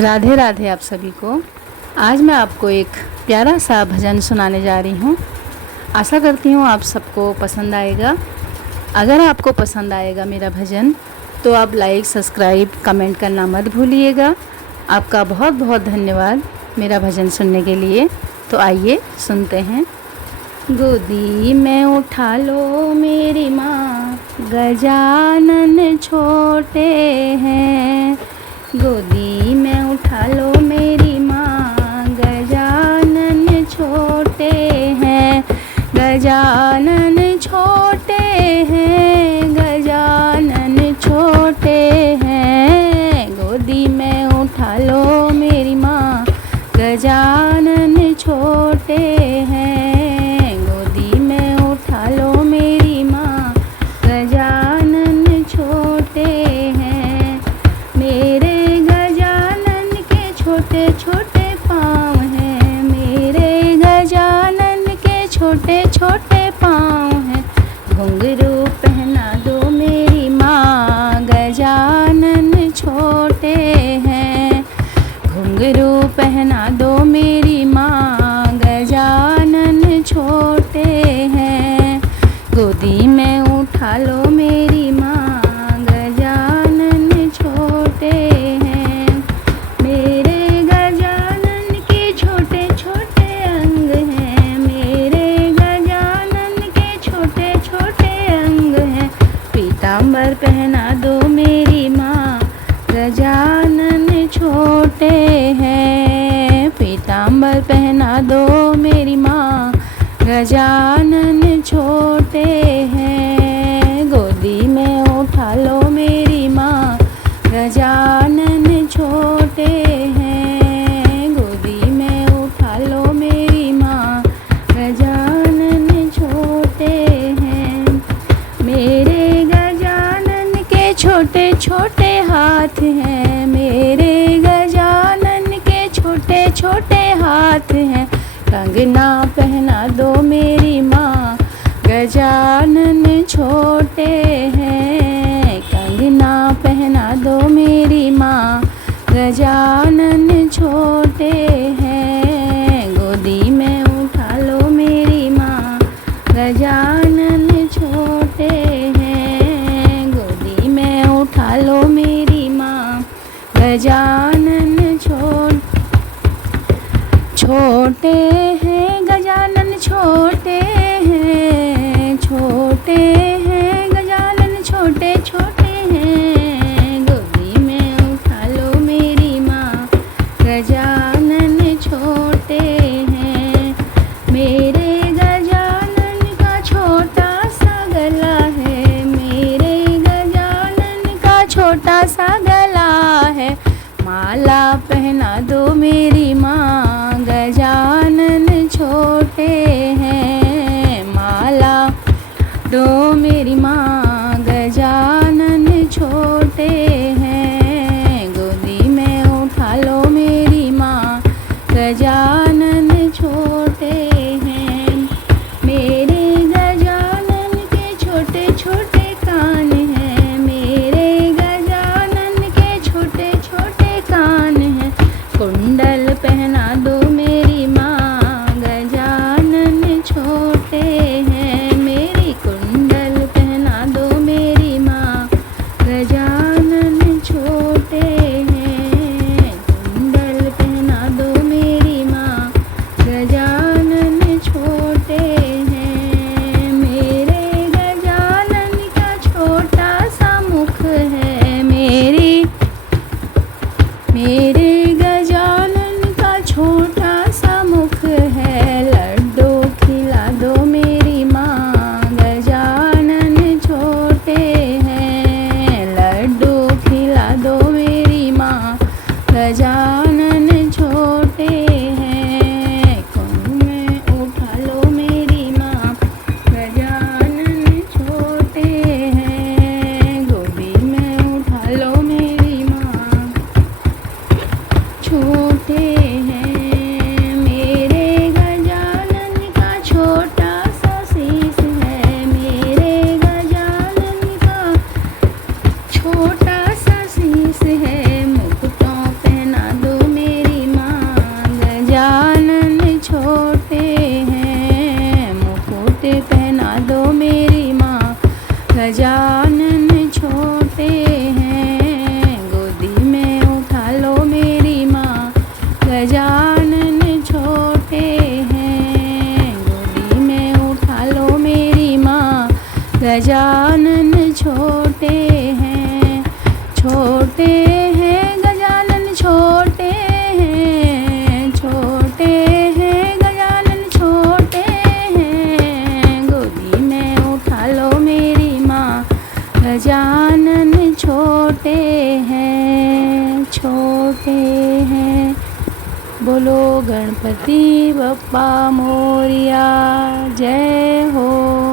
राधे राधे आप सभी को। आज मैं आपको एक प्यारा सा भजन सुनाने जा रही हूँ। आशा करती हूँ आप सबको पसंद आएगा। अगर आपको पसंद आएगा मेरा भजन तो आप लाइक, सब्सक्राइब, कमेंट करना मत भूलिएगा। आपका बहुत बहुत धन्यवाद मेरा भजन सुनने के लिए। तो आइए सुनते हैं। गोदी में उठा लो मेरी माँ, गजानन छोटे हैं। गोदी में उठा लो मेरी माँ, गजानन छोटे हैं। गजानन छोटे हैं, गजानन छोटे हैं। गोदी में उठा लो मेरी माँ, गजानन छोटे हैं। गोदी में उठा लो मेरी माँ, गजानन छोटे हैं। मेरे गजानन के छोटे छोटे पाँव हैं। मेरे गजानन के छोटे छोटे पाँव हैं। घुंघरू पहना दो मेरी माँ, गजानन छोटे हैं। घुंघरू पहना दो मेरी माँ, गजानन छोटे हैं। गोदी में उठा लो मेरी माँ, गजानन छोटे हैं। मेरे गजानन के छोटे छोटे अंग हैं। मेरे गजानन के छोटे छोटे अंग हैं। पीताम्बर पहना दो मेरी माँ, गजानन छोटे हैं। पीताम्बर पहना दो मेरी माँ, गजानन छोटे हैं। गोदी में उठा लो मेरी माँ, गजानन छोटे हैं। गोदी में उठा लो मेरी माँ, गजानन छोटे हैं। मेरे गजानन के छोटे छोटे हाथ हैं। मेरे गजानन के छोटे छोटे हाथ हैं। कंगना पहना दो मेरी माँ, गजानन छोटे हैं। कंगना पहना दो मेरी माँ, गजानन छोटे हैं। गोदी में उठा लो मेरी माँ, गजानन छोटे हैं। गोदी में उठा लो मेरी माँ, गजानन छोटे हैं। गजानन छोटे हैं। छोटे हैं गजानन छोटे छोटे हैं। गोदी में उठा लो मेरी माँ, गजानन छोटे हैं। मेरे गजानन का छोटा सा गला है। मेरे गजानन का छोटा सा गला है। माला पहना दो मेरी माँ, गजानन छोटे हैं। माला दो मेरी माँ, गजानन छोटे हैं। गोदी में उठा लो मेरी माँ, गजानन छोटे हैं। मेरे गजानन के छोटे छोटे कान हैं। मेरे गजानन के छोटे छोटे कान हैं। कुंडल पहना दो मेरी माँ, गजानन छोटे हैं। मेरी कुंडल पहना दो मेरी माँ, गजानन छोटे हैं। कुंडल पहना दो मेरी माँ, गजानन छोटे हैं। मेरे गजानन का छोटा सा मुख है। मेरे गजानन का छोटा सा मुख है। लड्डू खिला दो मेरी माँ, गजानन छोटे हैं। लड्डू खिला दो मेरी माँ, गजानन छोटे हैं। कुंभ में उठा लो मेरी माँ, गजानन छोटे हैं। गोदी में उठा लो मेरी माँ, छोटे हैं। मेरे गजानन का छोटा सा शीश है। मेरे गजानन का छोटा सा शीश है। मुकुटों पहना दो बोलो गणपति बप्पा मोरिया, जय हो।